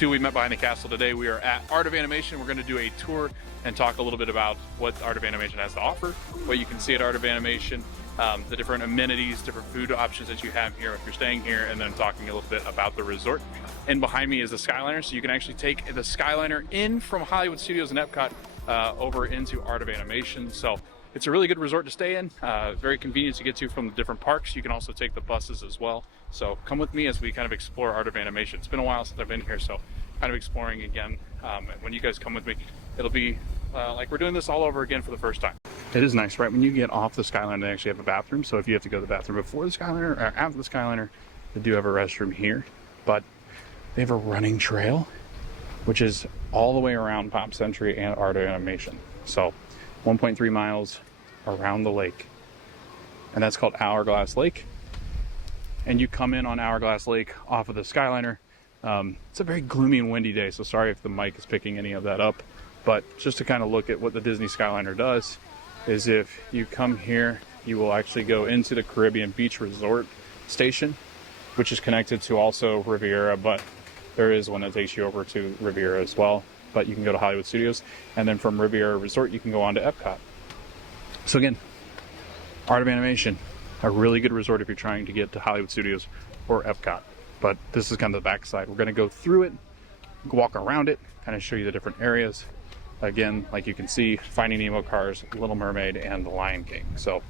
two we met behind the castle today. We are at Art of Animation. We're going to do a tour and talk a little bit about what Art of Animation has to offer, what you can see at Art of Animation, the different amenities, different food options that you have here if you're staying here, and then talking a little bit about the resort. And behind me is the Skyliner, so you can actually take the Skyliner in from Hollywood Studios and Epcot over into Art of Animation. So it's a really good resort to stay in, very convenient to get to from the different parks. You can also take the buses as well. So come with me as we kind of explore Art of Animation. It's been a while since I've been here, so kind of exploring again. When you guys come with me, it'll be like we're doing this all over again for the first time. It is nice, right? When you get off the Skyliner, they actually have a bathroom. So if you have to go to the bathroom before the Skyliner or after the Skyliner, they do have a restroom here. But they have a running trail, which is all the way around Pop Century and Art of Animation. So 1.3 miles around the lake. And that's called Hourglass Lake. And you come in on Hourglass Lake off of the Skyliner. It's a very gloomy and windy day, so sorry if the mic is picking any of that up. But just to kind of look at what the Disney Skyliner does is if you come here, you will actually go into the Caribbean Beach Resort station, which is connected to also Riviera, but there is one that takes you over to Riviera as well. But you can go to Hollywood Studios, and then from Riviera Resort, you can go on to Epcot. So again, Art of Animation, a really good resort if you're trying to get to Hollywood Studios or Epcot. But this is kind of the backside. We're going to go through it, walk around it, kind of show you the different areas. Again, like you can see, Finding Nemo cars, Little Mermaid, and The Lion King. So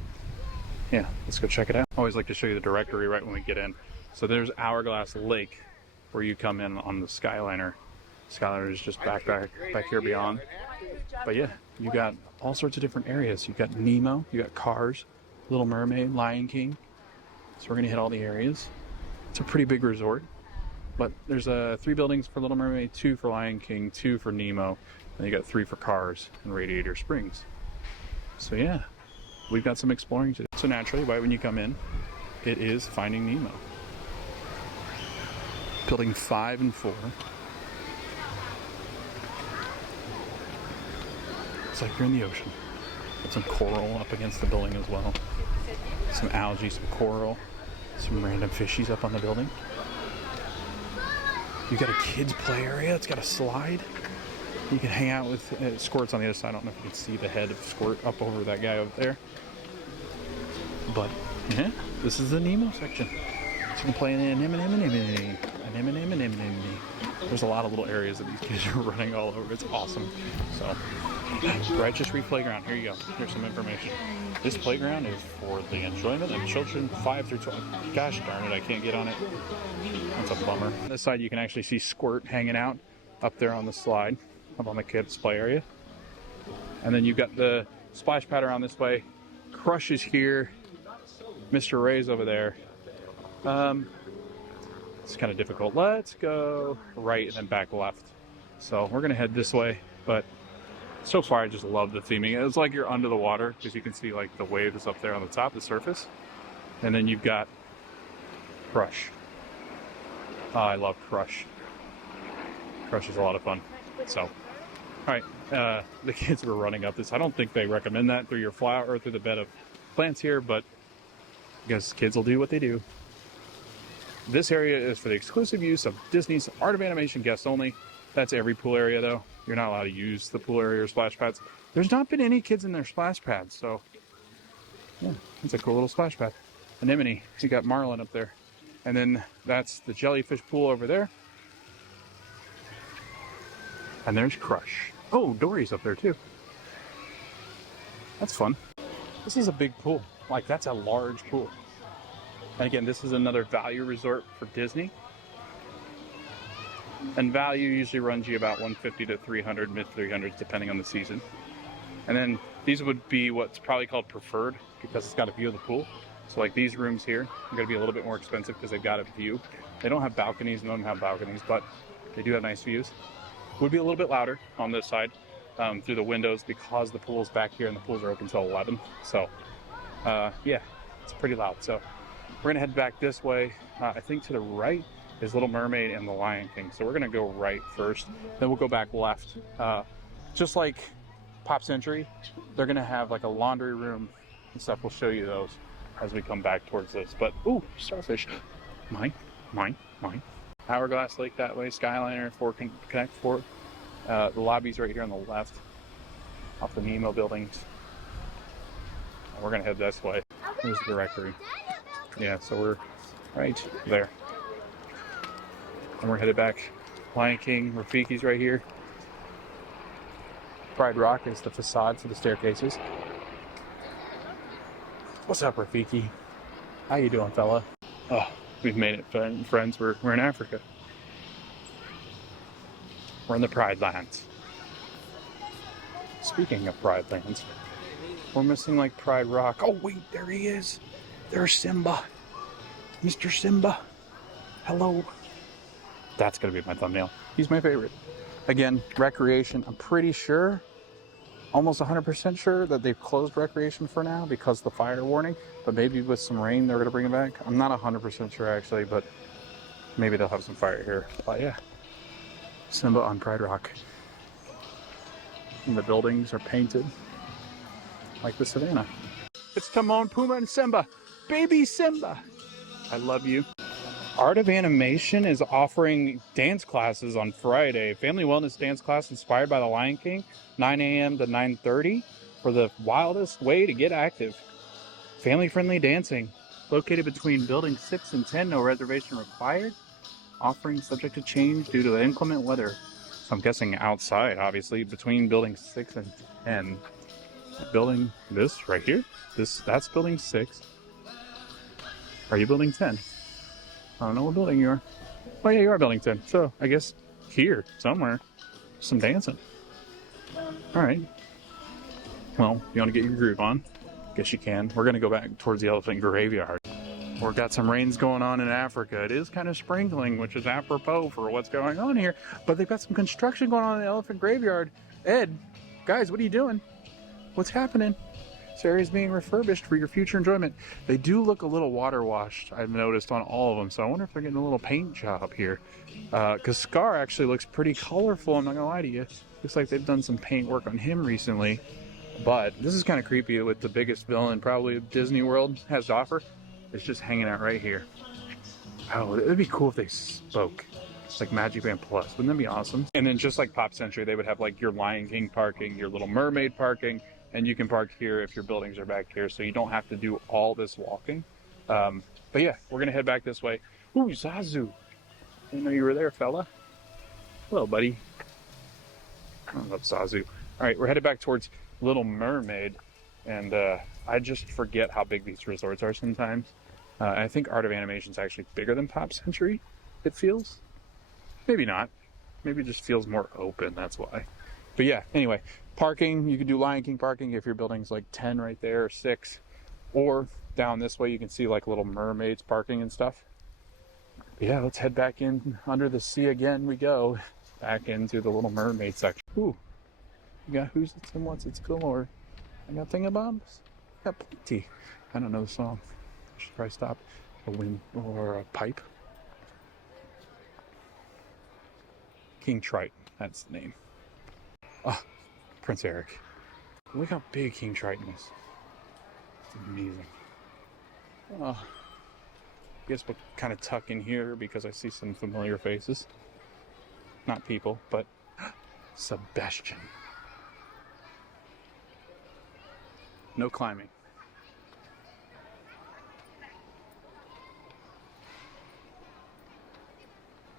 yeah, let's go check it out. I always like to show you the directory right when we get in. So there's Hourglass Lake, where you come in on the Skyliner. Skyliner is just back here beyond. But yeah, you got all sorts of different areas. You got Nemo, you got Cars, Little Mermaid, Lion King. So we're gonna hit all the areas. It's a pretty big resort, but there's 3 buildings for Little Mermaid, 2 for Lion King, 2 for Nemo, and you got 3 for Cars and Radiator Springs. So yeah, we've got some exploring to do. So naturally, right when you come in, it is Finding Nemo. Building 5 and 4. It's like you're in the ocean. Got some coral up against the building as well. Some algae, some coral, some random fishies up on the building. You got a kids play area. It's got a slide. You can hang out with Squirt's on the other side. I don't know if you can see the head of Squirt up over that guy over there. But yeah, this is the Nemo section. So you can play an anemone. There's a lot of little areas that these kids are running all over. It's awesome. So, Righteous Reef Playground. Here you go. Here's some information. This playground is for the enjoyment of children 5 through 12. Gosh darn it, I can't get on it. That's a bummer. On this side, you can actually see Squirt hanging out up there on the slide, up on the kids' play area. And then you've got the splash pad around this way. Crush is here. Mr. Ray's over there. It's kind of difficult. Let's go right and then back left. So we're gonna head this way, but so far I just love the theming. It's like you're under the water because you can see like the waves up there on the top, the surface. And then you've got Crush. Oh, I love Crush. Crush is a lot of fun. So, all right, the kids were running up this. I don't think they recommend that through your flower or through the bed of plants here, but I guess kids will do what they do. This area is for the exclusive use of Disney's Art of Animation guests only. That's every pool area though. You're not allowed to use the pool area or splash pads. There's not been any kids in their splash pads, so yeah, it's a cool little splash pad. Anemone, you got Marlin up there. And then that's the jellyfish pool over there. And there's Crush. Oh, Dory's up there too. That's fun. This is a big pool. Like, that's a large pool. And again, this is another value resort for Disney. And value usually runs you about $150 to $300, mid 300s, depending on the season. And then these would be what's probably called preferred because it's got a view of the pool. So like these rooms here are going to be a little bit more expensive because they've got a view. They don't have balconies, none of them have balconies, but they do have nice views. Would be a little bit louder on this side through the windows because the pool's back here and the pools are open till 11. So yeah, it's pretty loud. So we're gonna head back this way. I think to the right is Little Mermaid and The Lion King. So we're gonna go right first, then we'll go back left. Just like Pop Century, they're gonna have like a laundry room and stuff. We'll show you those as we come back towards this. But ooh, starfish, mine. Hourglass Lake that way, Skyliner, Connect 4. The lobby's right here on the left, off the Nemo buildings. And we're gonna head this way. There's the directory. Yeah, so we're right there. And we're headed back. Lion King, Rafiki's right here. Pride Rock is the facade for the staircases. What's up, Rafiki? How you doing, fella? Oh, we've made it, friends. We're in Africa. We're in the Pride Lands. Speaking of Pride Lands, we're missing like Pride Rock. Oh wait, there he is. There's Simba. Mr. Simba. Hello. That's gonna be my thumbnail. He's my favorite. Again, recreation. I'm pretty sure, almost 100% sure that they've closed recreation for now because of the fire warning. But maybe with some rain, they're gonna bring it back. I'm not 100% sure actually, but maybe they'll have some fire here. But yeah, Simba on Pride Rock. And the buildings are painted like the savannah. It's Timon, Pumbaa, and Simba. Baby Simba. I love you. Art of Animation is offering dance classes on Friday. Family wellness dance class inspired by the Lion King, 9 a.m. to 9:30 for the wildest way to get active. Family-friendly dancing. Located between buildings 6 and 10, no reservation required. Offering subject to change due to the inclement weather. So I'm guessing outside, obviously, between buildings 6 and 10. Building this right here. That's building 6. Are you building 10? I don't know what building you are. Oh yeah, you are building 10. So I guess here, somewhere, some dancing. All right. Well, you want to get your groove on? Guess you can. We're going to go back towards the elephant graveyard. We've got some rains going on in Africa. It is kind of sprinkling, which is apropos for what's going on here. But they've got some construction going on in the elephant graveyard. Ed, guys, what are you doing? What's happening? This area is being refurbished for your future enjoyment. They do look a little water washed, I've noticed, on all of them. So I wonder if they're getting a little paint job here. Because Scar actually looks pretty colorful, I'm not going to lie to you. Looks like they've done some paint work on him recently. But this is kind of creepy with the biggest villain probably Disney World has to offer. It's just hanging out right here. Oh, it'd be cool if they spoke. It's like Magic Band Plus. Wouldn't that be awesome? And then just like Pop Century, they would have like your Lion King parking, your Little Mermaid parking, and you can park here if your buildings are back here, so you don't have to do all this walking. But yeah, we're gonna head back this way. Ooh, Zazu. I didn't know you were there, fella. Hello, buddy. I love Zazu. All right, we're headed back towards Little Mermaid, and I just forget how big these resorts are sometimes. I think Art of Animation is actually bigger than Pop Century, it feels. Maybe not. Maybe it just feels more open, that's why. But yeah, anyway, parking, you can do Lion King parking if your building's like 10 right there, or 6. Or down this way you can see like Little Mermaids parking and stuff. But yeah, let's head back in under the sea again we go. Back into the Little Mermaid section. Ooh, you got Who's It's and What's It's Galore. I got Thingamabobs. I got Plenty. I don't know the song. I should probably stop. A wind or a pipe. King Triton, that's the name. Oh, Prince Eric. Look how big King Triton is. It's amazing. Oh, I guess we'll kind of tuck in here because I see some familiar faces. Not people, but Sebastian. No climbing.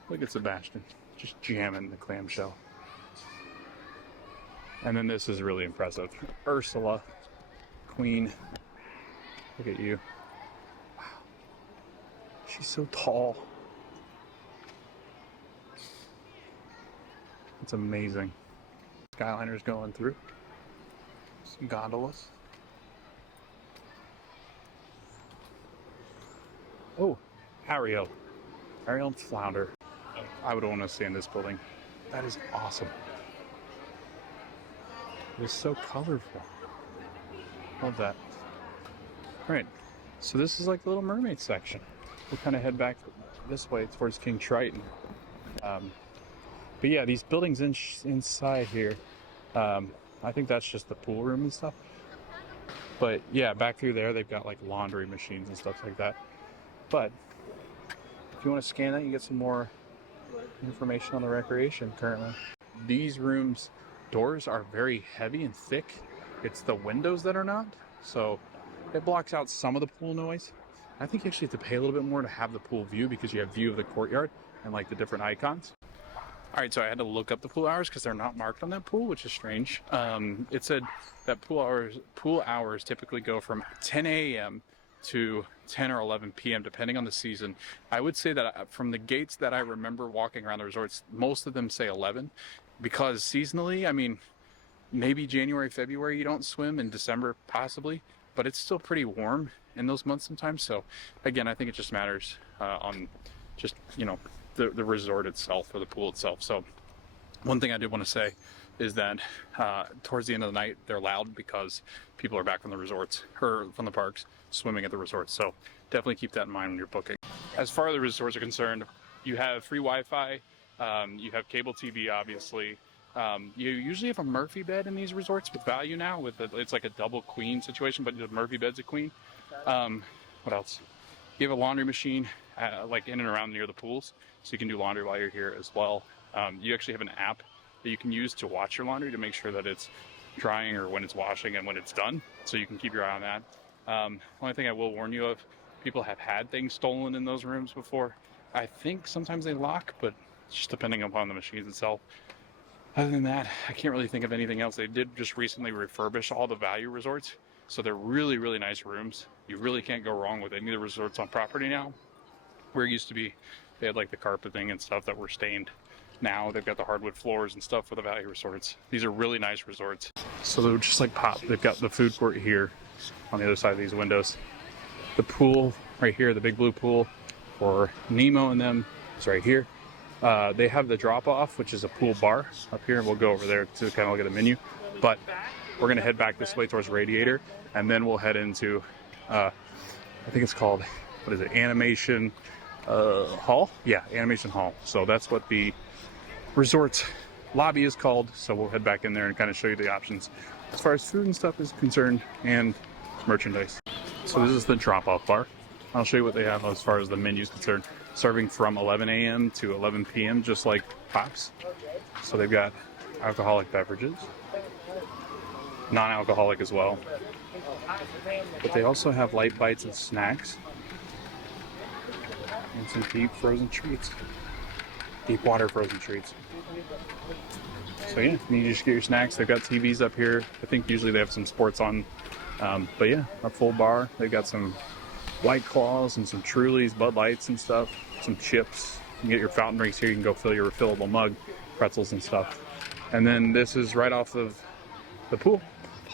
Look at Sebastian, just jamming the clamshell. And then this is really impressive. Ursula, Queen. Look at you. Wow. She's so tall. It's amazing. Skyliner's going through. Some gondolas. Oh, Ariel. Ariel and Flounder. I would want to stay in this building. That is awesome. It's so colorful. Love that. Alright, so this is like the Little Mermaid section. We'll kind of head back this way towards King Triton. But yeah, these buildings inside here, I think that's just the pool room and stuff. But yeah, back through there, they've got like laundry machines and stuff like that. But if you want to scan that, you get some more information on the recreation currently. These rooms' doors are very heavy and thick. It's the windows that are not, so it blocks out some of the pool noise. I think you actually have to pay a little bit more to have the pool view because you have view of the courtyard and like the different icons. All right, so I had to look up the pool hours because they're not marked on that pool, which is strange. It said that pool hours typically go from 10 a.m. to 10 or 11 p.m. depending on the season. I would say that from the gates that I remember walking around the resorts, most of them say 11 because seasonally, I mean, maybe January, February you don't swim, in December possibly, but it's still pretty warm in those months sometimes. So again, I think it just matters on just, you know, the resort itself or the pool itself. So one thing I did want to say is that towards the end of the night they're loud because people are back from the resorts or from the parks swimming at the resorts. So definitely keep that in mind when you're booking. As far as the resorts are concerned, you have free Wi-Fi, you have cable TV obviously. You usually have a Murphy bed in these resorts with value now. It's like a double queen situation, but the Murphy bed's a queen. What else? You have a laundry machine like in and around near the pools, so you can do laundry while you're here as well. You actually have an app that you can use to watch your laundry to make sure that it's drying or when it's washing and when it's done, so you can keep your eye on that. Only thing I will warn you of, people have had things stolen in those rooms before. I think sometimes they lock, but just depending upon the machines itself. Other than that, I can't really think of anything else. They did just recently refurbish all the value resorts, so they're really, really nice rooms. You really can't go wrong with any of the resorts on property now. Where it used to be, they had like the carpeting and stuff that were stained. Now they've got the hardwood floors and stuff for the value resorts. These are really nice resorts. So they're just like pop. They've got the food court here on the other side of these windows. The pool right here, the big blue pool for Nemo and them is right here. They have the drop off, which is a pool bar up here, and we'll go over there to kind of look at the menu. But we're gonna head back this way towards Radiator, and then we'll head into, I think it's called, what is it, Animation Hall? Yeah, Animation Hall. So that's what the resort lobby is called. So we'll head back in there and kind of show you the options as far as food and stuff is concerned and merchandise. So this is the drop off bar. I'll show you what they have as far as the menu is concerned. Serving from 11 a.m. to 11 p.m. just like Pops. So they've got alcoholic beverages, non-alcoholic as well. But they also have light bites and snacks. And some deep frozen treats. Deep water frozen treats. So yeah, you just get your snacks. They've got TVs up here. I think usually they have some sports on. But yeah, a full bar. They've got some White Claws and some Trulies, Bud Lights and stuff, some chips. You can get your fountain drinks here. You can go fill your refillable mug, pretzels and stuff. And then this is right off of the pool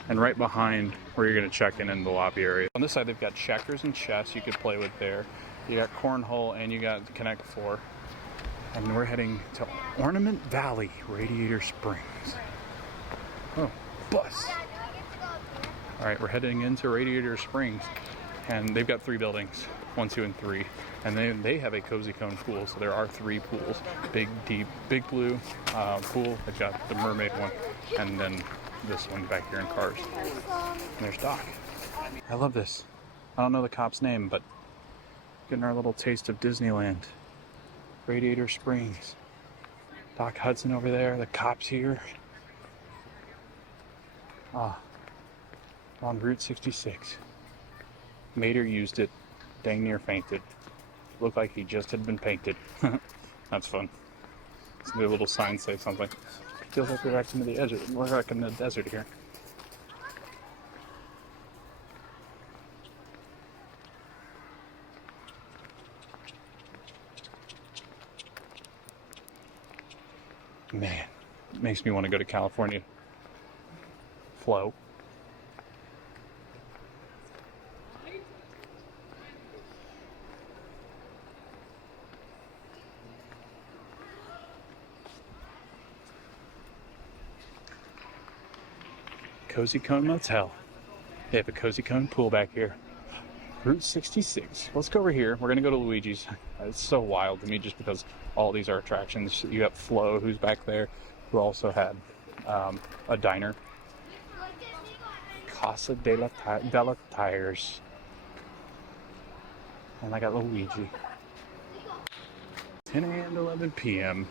and right behind where you're going to check in the lobby area. On this side, they've got checkers and chess you could play with there. You got cornhole and you got Connect 4. And we're heading to Ornament Valley, Radiator Springs. Oh, bus. All right, we're heading into Radiator Springs. And they've got 3 buildings, 1, 2, and 3. And then they have a cozy cone pool, so there are 3 pools. Big, deep, big blue pool. They've got the Mermaid one, and then this one back here in cars. And there's Doc. I love this. I don't know the cop's name, but getting our little taste of Disneyland. Radiator Springs. Doc Hudson over there, the cop's here. On Route 66. Mater used it, dang near fainted. Looked like he just had been painted. That's fun. So the little signs say something. Feels like we're back in the desert. We're back in the desert here. Man, it makes me want to go to California. Flow. Cozy Cone Motel. They have a Cozy Cone pool back here. Route 66. Let's go over here. We're gonna go to Luigi's. It's so wild to me just because all these are attractions. You got Flo, who's back there, who also had a diner. Casa de la Tires. And I got Luigi. 10 a.m. to 11 p.m.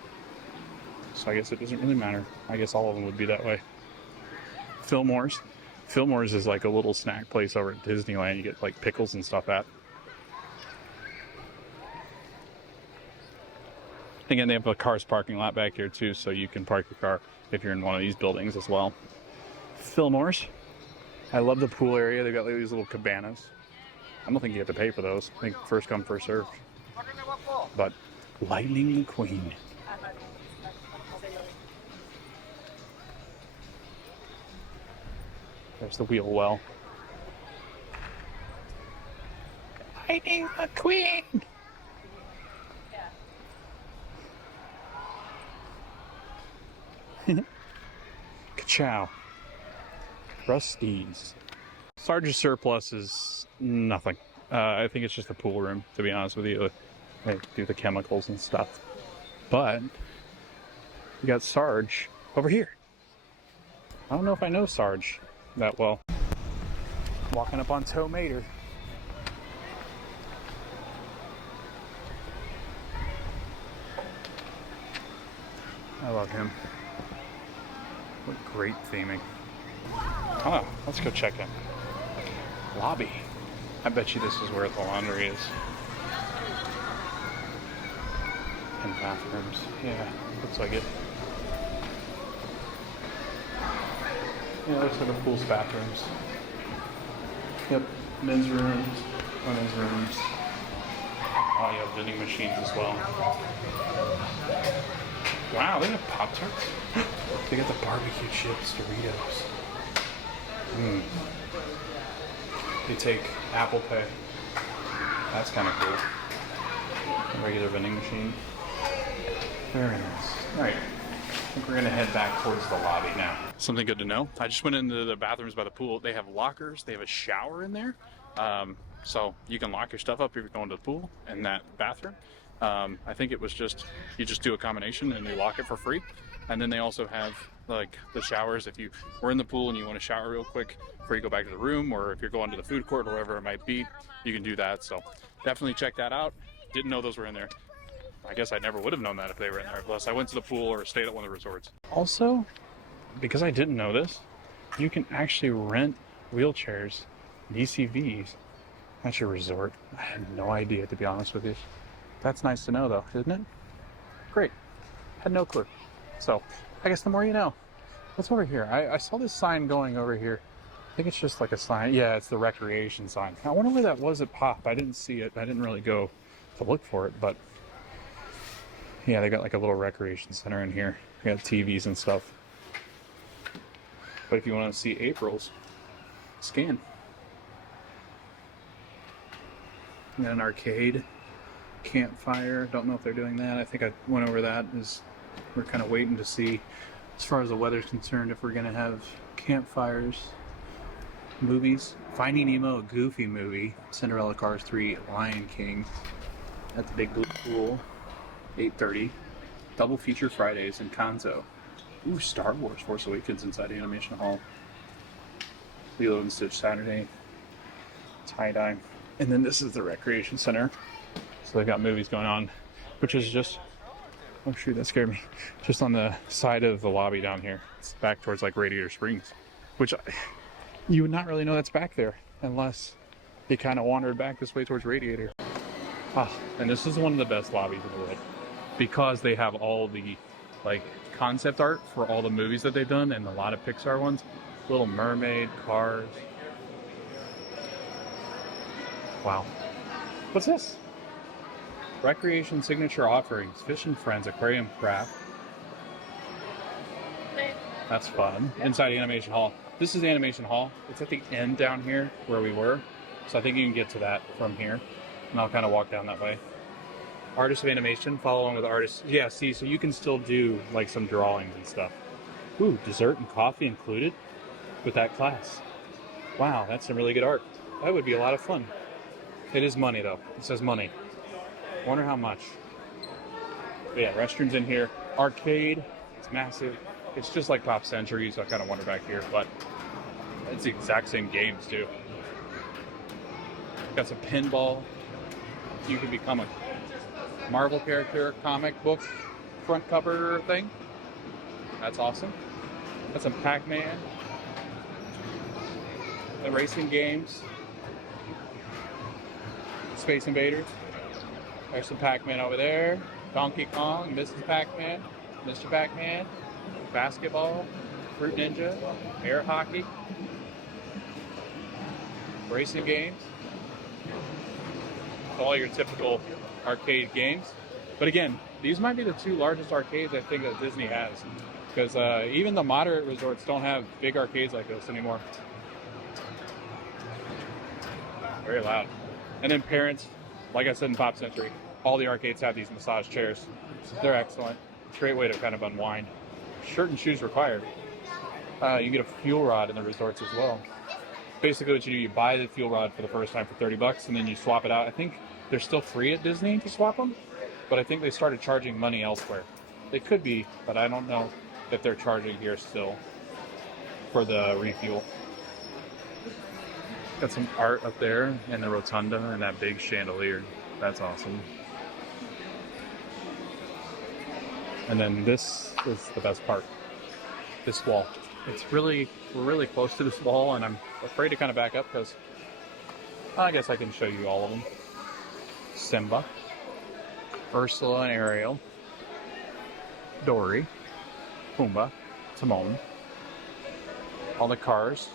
So I guess it doesn't really matter. I guess all of them would be that way. Fillmore's. Fillmore's is like a little snack place over at Disneyland. You get like pickles and stuff at. Again, they have a cars parking lot back here too, so you can park your car if you're in one of these buildings as well. Fillmore's. I love the pool area. They've got like these little cabanas. I don't think you have to pay for those. I think first come, first serve. But Lightning McQueen. There's the wheel well. Lightning McQueen! Ka-chow. Rusty's. Sarge's surplus is nothing. I think it's just a pool room, to be honest with you. They do the chemicals and stuff. But you got Sarge over here. I don't know if I know Sarge that well. Walking up on Tow Mater. I love him. What great theming. Oh, let's go check in. Lobby. I bet you this is where the laundry is. And bathrooms. Yeah, looks like it. Yeah, looks like the pool's bathrooms. Yep, men's rooms, women's rooms. Oh, you have vending machines as well. Wow, they have Pop-Tarts. They got the barbecue chips, Doritos. They take Apple Pay. That's kind of cool. A regular vending machine. Very nice. All right. I think we're going to head back towards the lobby now. Something good to know. I just went into the bathrooms by the pool. They have lockers. They have a shower in there. So you can lock your stuff up if you're going to the pool in that bathroom. I think it was just, you just do a combination and you lock it for free. And then they also have like the showers. If you were in the pool and you want to shower real quick before you go back to the room, or if you're going to the food court or wherever it might be, you can do that. So definitely check that out. Didn't know those were in there. I guess I never would have known that if they were in there, unless I went to the pool or stayed at one of the resorts. Also, because I didn't know this, you can actually rent wheelchairs, DCVs, at your resort. I had no idea, to be honest with you. That's nice to know, though, isn't it? Great. Had no clue. So, I guess the more you know. What's over here? I saw this sign going over here. I think it's just like a sign. Yeah, it's the recreation sign. I wonder where that was at Pop. I didn't see it. I didn't really go to look for it, but yeah, they got like a little recreation center in here. They got TVs and stuff. But if you want to see April's, scan. We got an arcade, campfire. Don't know if they're doing that. I think I went over that. We're kind of waiting to see, as far as the weather's concerned, if we're going to have campfires. Movies. Finding Nemo, a Goofy movie. Cinderella, Cars 3, Lion King. At the Big Blue Pool. 8:30. Double feature Fridays in Kanzo. Ooh, Star Wars Force Awakens inside Animation Hall. Lilo and Stitch Saturday. Tie-dye. And then this is the recreation center. So they've got movies going on, which is just, oh shoot, that scared me. Just on the side of the lobby down here. It's back towards like Radiator Springs, which you would not really know that's back there unless you kind of wandered back this way towards Radiator. Ah, and this is one of the best lobbies in the world because they have all the like concept art for all the movies that they've done and a lot of Pixar ones. Little Mermaid, Cars. Wow. What's this? Recreation signature offerings. Fish and Friends, Aquarium Craft. That's fun. Inside Animation Hall. This is Animation Hall. It's at the end down here where we were. So I think you can get to that from here. And I'll kind of walk down that way. Artist of Animation, follow on with artists. Yeah, see, so you can still do like some drawings and stuff. Ooh, dessert and coffee included with that class. Wow, that's some really good art. That would be a lot of fun. It is money though. It says money. Wonder how much. But yeah, restrooms in here. Arcade. It's massive. It's just like Pop Century, so I kind of wonder back here, but it's the exact same games too. Got some pinball. You can become a Marvel character comic book front cover thing. That's awesome. That's some Pac-Man. The racing games. Space Invaders. There's some Pac-Man over there. Donkey Kong, Mrs. Pac-Man, Mr. Pac-Man, basketball, Fruit Ninja, air hockey, racing games. All your typical arcade games. But again, these might be the two largest arcades I think that Disney has, because even the moderate resorts don't have big arcades like this anymore. Very loud. And then parents, like I said in Pop Century, all the arcades have these massage chairs. They're excellent. It's a great way to kind of unwind. Shirt and shoes required. You get a fuel rod in the resorts as well. Basically what you do, you buy the fuel rod for the first time for $30 and then you swap it out. I think they're still free at Disney to swap them, but I think they started charging money elsewhere. They could be, but I don't know if they're charging here still for the refuel. Got some art up there in the rotunda and that big chandelier. That's awesome. And then this is the best part. This wall. We're really close to this wall, and I'm afraid to kind of back up because I guess I can show you all of them. Simba, Ursula and Ariel, Dory, Pumbaa, Timon, all the cars,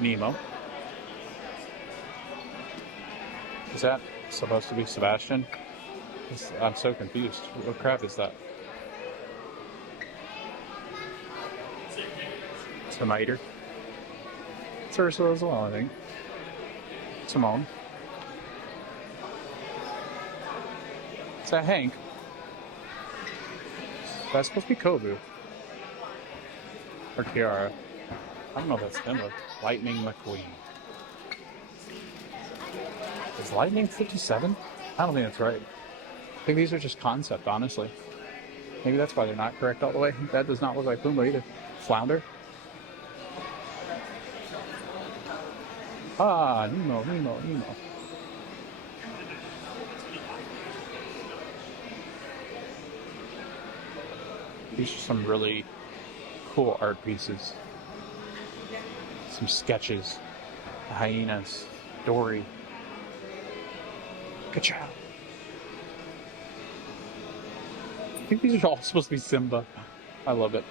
Nemo. Is that supposed to be Sebastian? I'm so confused. What crap is that? Tomater. It's Ursula as well, I think. Timon. Is that Hank? That's supposed to be Kobu. Or Kiara. I don't know if that's him, but Lightning McQueen. Is Lightning 57? I don't think that's right. I think these are just concept, honestly. Maybe that's why they're not correct all the way. That does not look like Pumbaa either. Flounder. Ah, Nemo. These are some really cool art pieces. Some sketches. Hyenas. Dory. Good job. I think these are all supposed to be Simba. I love it.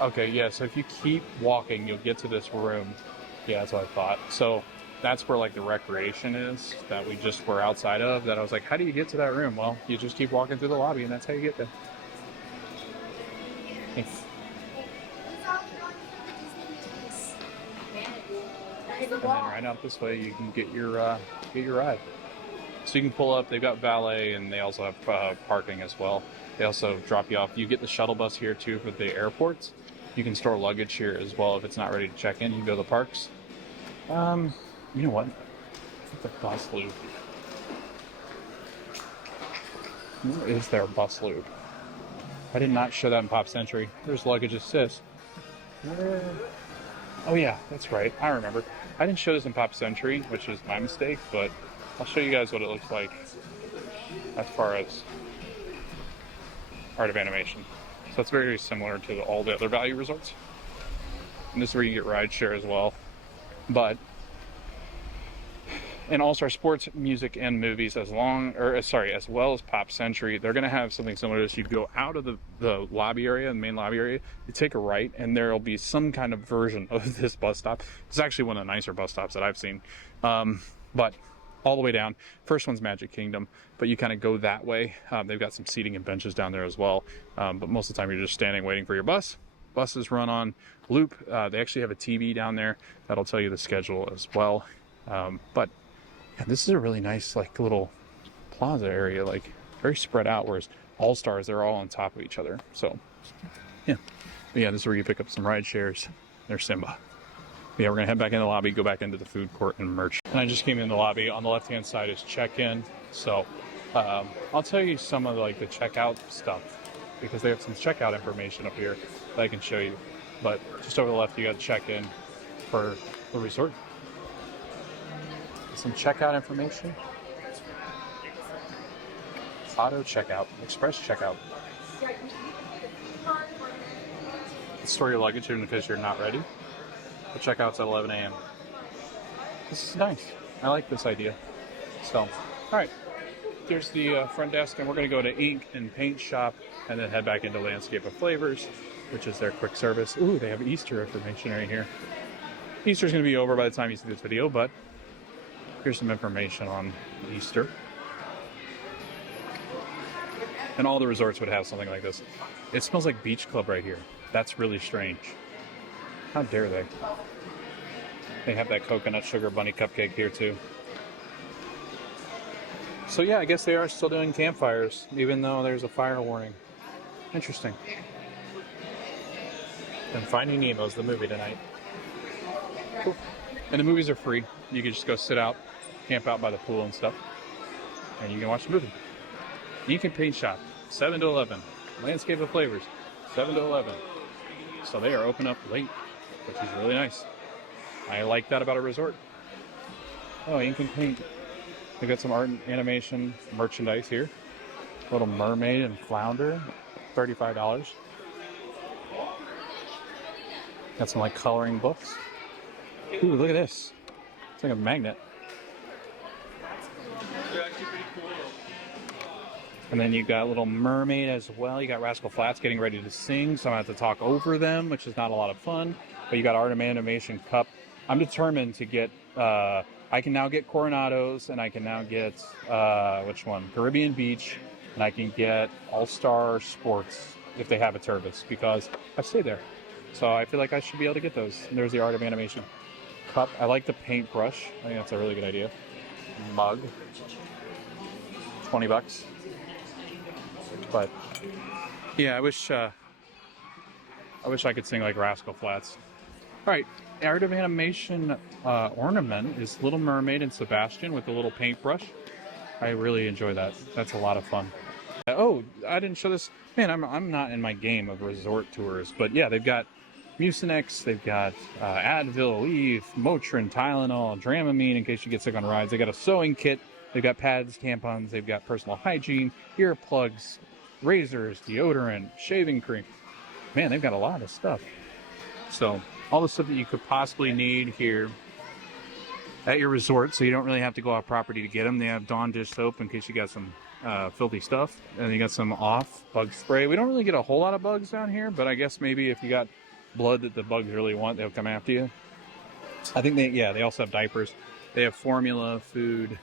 Okay, yeah, so if you keep walking, you'll get to this room. Yeah, that's what I thought. So that's where like the recreation is that we just were outside of, that I was like, how do you get to that room? Well, you just keep walking through the lobby and that's how you get there. Thanks. And then right out this way, you can get your ride. So you can pull up. They've got valet, and they also have parking as well. They also drop you off. You get the shuttle bus here too for the airports. You can store luggage here as well if it's not ready to check in. You can go to the parks. You know what? I think the bus loop. Where is their bus loop? I did not show that in Pop Century. There's luggage assist. Where? Oh yeah, that's right. I remember. I didn't show this in Pop Century, which is my mistake, but I'll show you guys what it looks like as far as Art of Animation. So it's very similar to all the other value resorts. And this is where you get ride share as well. But in All-Star Sports, Music, and Movies, as well as Pop Century, they're going to have something similar to this. You go out of the lobby area, the main lobby area, you take a right, and there will be some kind of version of this bus stop. It's actually one of the nicer bus stops that I've seen. But all the way down, first one's Magic Kingdom, but you kind of go that way. They've got some seating and benches down there as well. But most of the time, you're just standing waiting for your bus. Buses run on loop. They actually have a TV down there that'll tell you the schedule as well. But yeah, this is a really nice like little plaza area, like very spread out, whereas All Stars, they're all on top of each other. So yeah, but yeah, this is where you pick up some ride shares. There's Simba. But yeah, we're gonna head back in the lobby, go back into the food court and merch. And I just came in the lobby. On the left hand side is check-in. So I'll tell you some of like the checkout stuff because they have some checkout information up here that I can show you. But just over the left, you got to check in for the resort. Some checkout information. Auto checkout, express checkout. Store your luggage in case you're not ready. The checkout's at 11 a.m. This is nice. I like this idea. So, all right. There's the front desk, and we're going to go to ink and paint shop and then head back into Landscape of Flavors, which is their quick service. Ooh, they have Easter information right here. Easter's going to be over by the time you see this video, but here's some information on Easter. And all the resorts would have something like this. It smells like Beach Club right here. That's really strange. How dare they? They have that coconut sugar bunny cupcake here too. So yeah, I guess they are still doing campfires, even though there's a fire warning. Interesting. And Finding Nemo is the movie tonight. Cool. And the movies are free. You can just go sit out, camp out by the pool and stuff, and you can watch the movie. You can paint shop, 7 to 11. Landscape of Flavors, 7 to 11. So they are open up late, which is really nice. I like that about a resort. Oh, you can paint. They got some art and animation merchandise here. Little mermaid and flounder, $35. Got some like coloring books. Ooh, look at this. It's like a magnet. They're actually pretty cool. And then you got Little Mermaid as well. You got Rascal Flatts getting ready to sing, so I'm going to have to talk over them, which is not a lot of fun. But you got Art of Animation Cup. I'm determined to get, I can now get Coronados, and I can now get, which one? Caribbean Beach, and I can get All-Star Sports if they have a Turbis, because I've stayed there. So I feel like I should be able to get those. And there's the Art of Animation Cup. I like the paintbrush. I think that's a really good idea. Mug. $20. But yeah, I wish I could sing like Rascal Flatts. All right, Art of Animation ornament is Little Mermaid and Sebastian with a little paintbrush. I really enjoy that. That's a lot of fun. Oh, I didn't show this. Man, I'm not in my game of resort tours, but yeah, they've got Mucinex, they've got Advil, Eve, Motrin, Tylenol, Dramamine in case you get sick on rides. They got a sewing kit. They've got pads, tampons. They've got personal hygiene, earplugs, razors, deodorant, shaving cream. Man, they've got a lot of stuff. So all the stuff that you could possibly need here at your resort, so you don't really have to go off property to get them. They have Dawn dish soap in case you got some filthy stuff, and you got some off bug spray. We don't really get a whole lot of bugs down here, but I guess maybe if you got blood that the bugs really want, they'll come after you. I think they also have diapers. They have formula, food.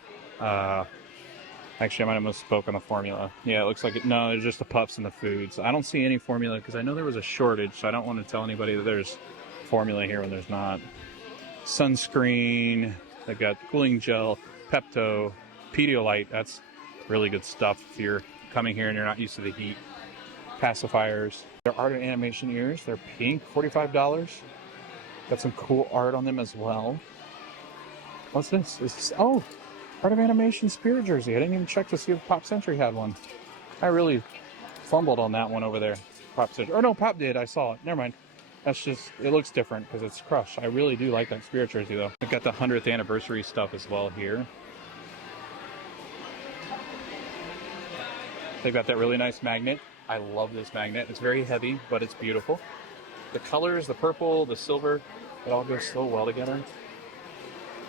Actually, I might have misspoke on the formula. Yeah, it looks like it. No, there's just the pups and the foods. I don't see any formula because I know there was a shortage, so I don't want to tell anybody that there's formula here when there's not. Sunscreen. They've got cooling gel, Pepto, Pedialyte. That's really good stuff if you're coming here and you're not used to the heat. Pacifiers. Their art and animation ears. They're pink, $45. Got some cool art on them as well. What's this? Oh, Art of Animation Spirit jersey. I didn't even check to see if Pop Century had one. I really fumbled on that one over there. Pop Century. Or no, Pop did. I saw it. Never mind. That's just, it looks different because it's Crush. I really do like that Spirit jersey though. I've got the 100th anniversary stuff as well here. They've got that really nice magnet. I love this magnet. It's very heavy, but it's beautiful. The colors, the purple, the silver, it all goes so well together.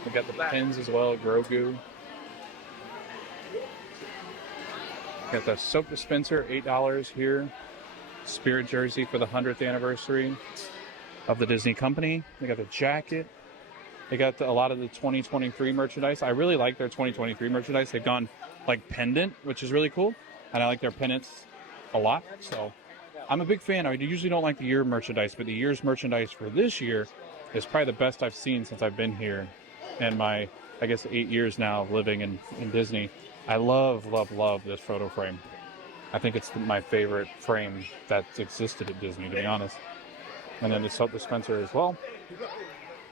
We've got the pins as well, Grogu. Got the soap dispenser, $8 here. Spirit jersey for the 100th anniversary of the Disney company. They got the jacket. They got a lot of the 2023 merchandise. I really like their 2023 merchandise. They've gone like pendant, which is really cool. And I like their pennants a lot. So I'm a big fan. I usually don't like the year merchandise, but the year's merchandise for this year is probably the best I've seen since I've been here. And my, I guess, 8 years now of living in Disney. I love this photo frame. I think it's my favorite frame that's existed at Disney, to be honest. And then the soap dispenser as well.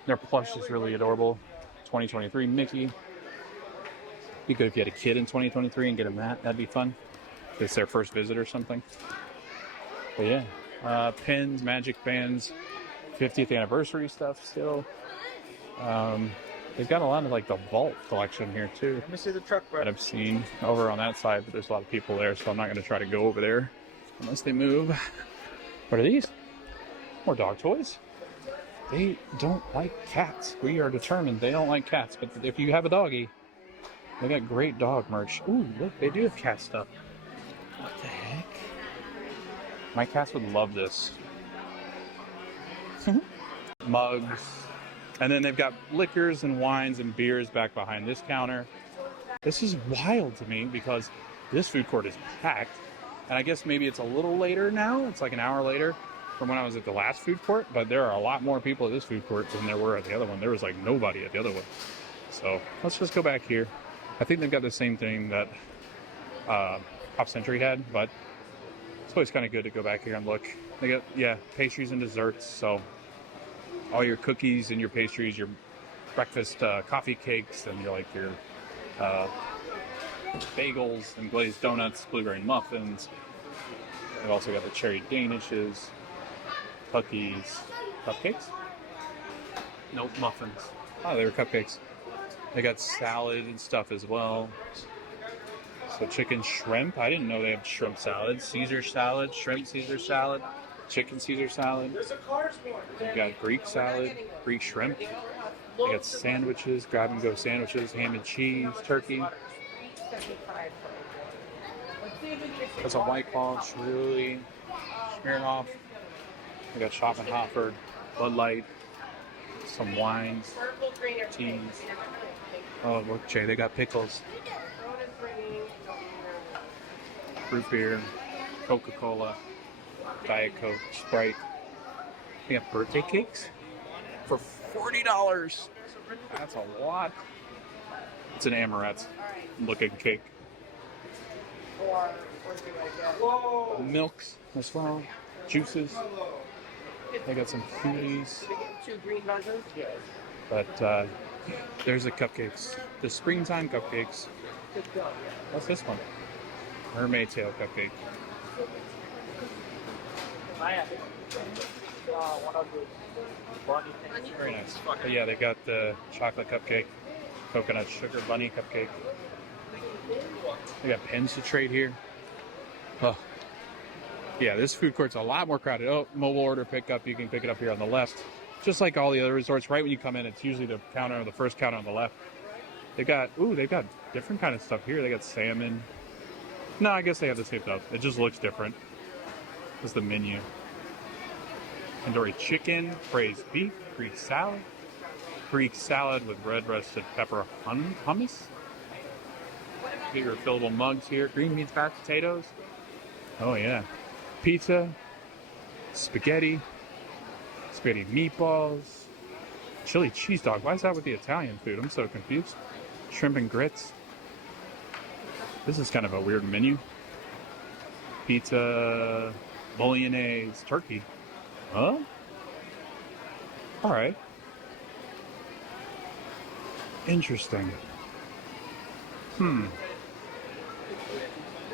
Their plush is really adorable. 2023 Mickey. Be good if you had a kid in 2023 and get them that. That'd be fun. If it's their first visit or something. But yeah, pins, magic bands, 50th anniversary stuff still. They've got a lot of like the vault collection here too. Let me see the truck, bro. That I've seen over on that side, but there's a lot of people there, so I'm not going to try to go over there unless they move. What are these? More dog toys. They don't like cats. We are determined they don't like cats, but if you have a doggy, they got great dog merch. Ooh, look, they do have cat stuff. What the heck? My cats would love this. Mugs. And then they've got liquors and wines and beers back behind this counter. This is wild to me because this food court is packed. And I guess maybe it's a little later now. It's like an hour later from when I was at the last food court. But there are a lot more people at this food court than there were at the other one. There was like nobody at the other one. So let's just go back here. I think they've got the same thing that Pop Century had, but it's always kind of good to go back here and look. They got, yeah, pastries and desserts. So all your cookies and your pastries, your breakfast coffee cakes, and your bagels and glazed donuts, blueberry muffins. They've also got the cherry danishes, cookies, cupcakes? Nope, muffins. Oh, they were cupcakes. They got salad and stuff as well. So chicken shrimp. I didn't know they have shrimp salad. Caesar salad, shrimp Caesar salad, chicken Caesar salad. They've got Greek salad, Greek shrimp. They got sandwiches, grab and go sandwiches, ham and cheese, turkey. That's a White Claw, Truly, Smirnoff. They got Schopenhauer, Bud Light, some wines, teas. Oh, look, Jay, they got pickles. Root beer, Coca-Cola, Diet Coke, Sprite. They got birthday cakes for $40. That's a lot. It's an amaretto looking cake. Milks as well, juices. They got some cuties. Two green buzzers. But there's the cupcakes, the springtime cupcakes. What's this one? Mermaid tail cupcake. Very nice. But yeah, they got the chocolate cupcake, coconut sugar bunny cupcake. They got pins to trade here. Oh, yeah, this food court's a lot more crowded. Oh, mobile order pickup. You can pick it up here on the left. Just like all the other resorts, right when you come in, it's usually the counter, the first counter on the left. They've got different kind of stuff here. They got salmon. No, I guess they have the same stuff. It just looks different. This is the menu. Tandoori chicken, braised beef, Greek salad with red roasted pepper hummus. Get your refillable mugs here. Green beans, mashed potatoes. Oh yeah. Pizza, spaghetti meatballs, chili cheese dog. Why is that with the Italian food? I'm so confused. Shrimp and grits. This is kind of a weird menu. Pizza, bolognese, turkey. Huh? All right. Interesting. I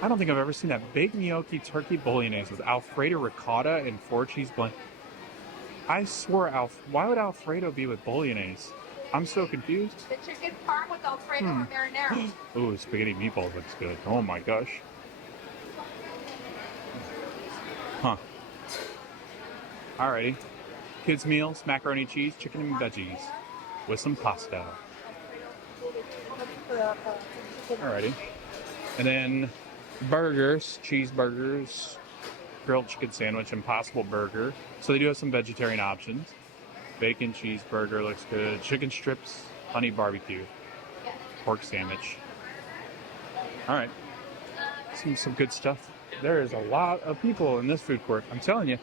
don't think I've ever seen that baked gnocchi turkey bolognese with Alfredo ricotta and 4-cheese blend. I swore why would Alfredo be with bolognese? I'm so confused. The chicken parm with Alfredo or marinara. Ooh, spaghetti meatballs looks good. Oh my gosh. Huh. Alrighty. Kids meals, macaroni cheese, chicken and veggies with some pasta. Alrighty. And then burgers, cheeseburgers, grilled chicken sandwich, Impossible Burger. So they do have some vegetarian options. Bacon cheeseburger looks good. Chicken strips, honey barbecue, pork sandwich. All right. Some good stuff. There is a lot of people in this food court. I'm telling you,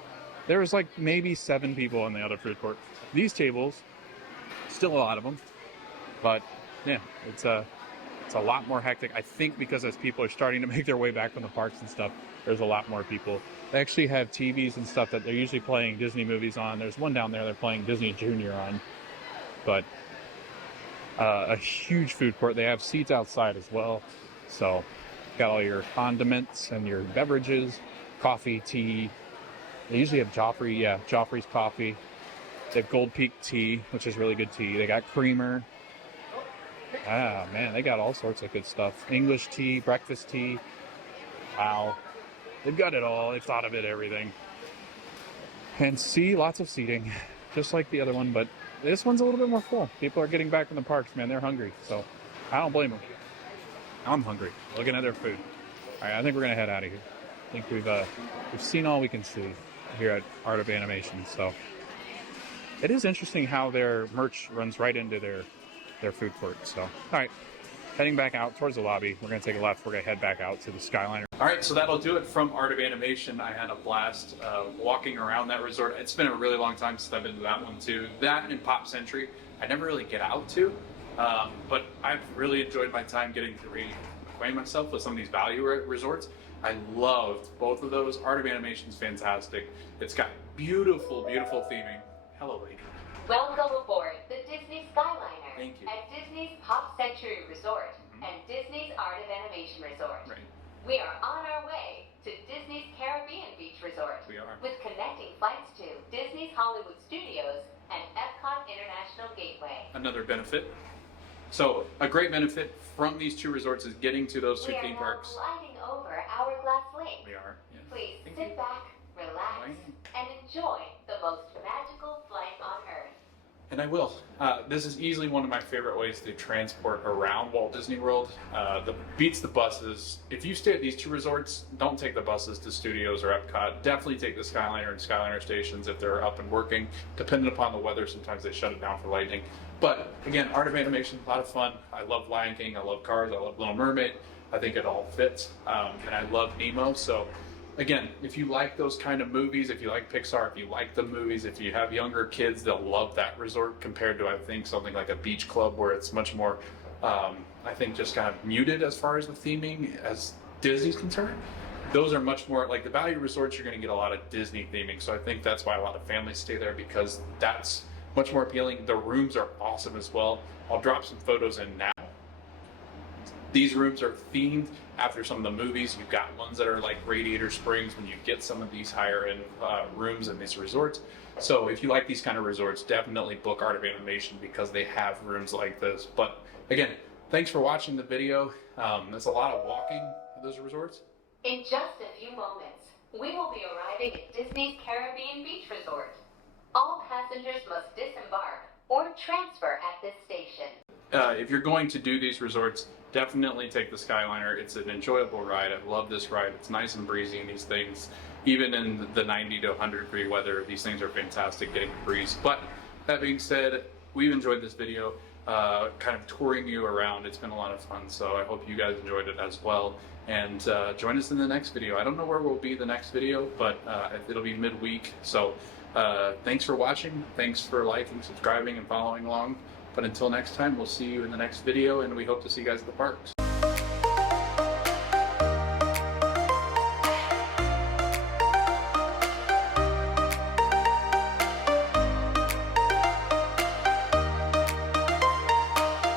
there was like maybe 7 people in the other food court. These tables, still a lot of them. But yeah, it's a lot more hectic. I think because as people are starting to make their way back from the parks and stuff, there's a lot more people. They actually have TVs and stuff that they're usually playing Disney movies on. There's one down there they're playing Disney Junior on. But A huge food court. They have seats outside as well. So got all your condiments and your beverages, coffee, tea. They usually have Joffrey's coffee. They have Gold Peak tea, which is really good tea. They got creamer. Ah, man, they got all sorts of good stuff. English tea, breakfast tea. Wow. They've got it all. They've thought of it, everything. And lots of seating, just like the other one, but this one's a little bit more full. People are getting back from the parks, man. They're hungry, so I don't blame them. I'm hungry, looking at their food. All right, I think we're gonna head out of here. I think we've seen all we can see here at Art of Animation. So it is interesting how their merch runs right into their food court. So, all right, heading back out towards the lobby. We're gonna take a left. We're gonna head back out to the Skyliner. All right, so that'll do it from Art of Animation. I had a blast walking around that resort. It's been a really long time since I've been to that one too. That and Pop Century, I never really get out to, but I've really enjoyed my time getting to reacquaint myself with some of these value resorts. I loved both of those. Art of Animation is fantastic. It's got beautiful, beautiful theming. Hello, lady. Welcome aboard the Disney Skyliner Thank you. at Disney's Pop Century Resort and Disney's Art of Animation Resort. Right. We are on our way to Disney's Caribbean Beach Resort We are. with connecting flights to Disney's Hollywood Studios and Epcot International Gateway. Another benefit. So a great benefit from these two resorts is getting to those two We are theme now parks. gliding over Hourglass Lake. We are. Yes. Please Thank sit you. back, relax, and enjoy the most magical flight on Earth. And I will. This is easily one of my favorite ways to transport around Walt Disney World. Beats the buses. If you stay at these two resorts, don't take the buses to Studios or Epcot. Definitely take the Skyliner and Skyliner stations if they're up and working. Depending upon the weather, sometimes they shut it down for lightning. But again, Art of Animation, a lot of fun. I love Lion King. I love Cars. I love Little Mermaid. I think it all fits. And I love Nemo. So again, if you like those kind of movies, if you like Pixar, if you like the movies, if you have younger kids, they'll love that resort compared to, I think, something like a beach club where it's much more, I think, just kind of muted as far as the theming as Disney's concerned. Those are much more, like the value resorts, you're going to get a lot of Disney theming. So I think that's why a lot of families stay there, because that's much more appealing. The rooms are awesome as well. I'll drop some photos in now. These rooms are themed after some of the movies. You've got ones that are like Radiator Springs when you get some of these higher end rooms in these resorts. So if you like these kind of resorts, definitely book Art of Animation because they have rooms like this. But again, thanks for watching the video. There's a lot of walking at those resorts. In just a few moments, we will be arriving at Disney's Caribbean Beach Resort. All passengers must disembark or transfer at this station. If you're going to do these resorts, definitely take the Skyliner. It's an enjoyable ride. I love this ride. It's nice and breezy in these things. Even in the 90 to 100 degree weather, these things are fantastic getting a breeze. But that being said, we've enjoyed this video, kind of touring you around. It's been a lot of fun, so I hope you guys enjoyed it as well. And join us in the next video. I don't know where we'll be the next video, but it'll be midweek. So thanks for watching. Thanks for liking, subscribing, and following along. But until next time, we'll see you in the next video, and we hope to see you guys at the parks.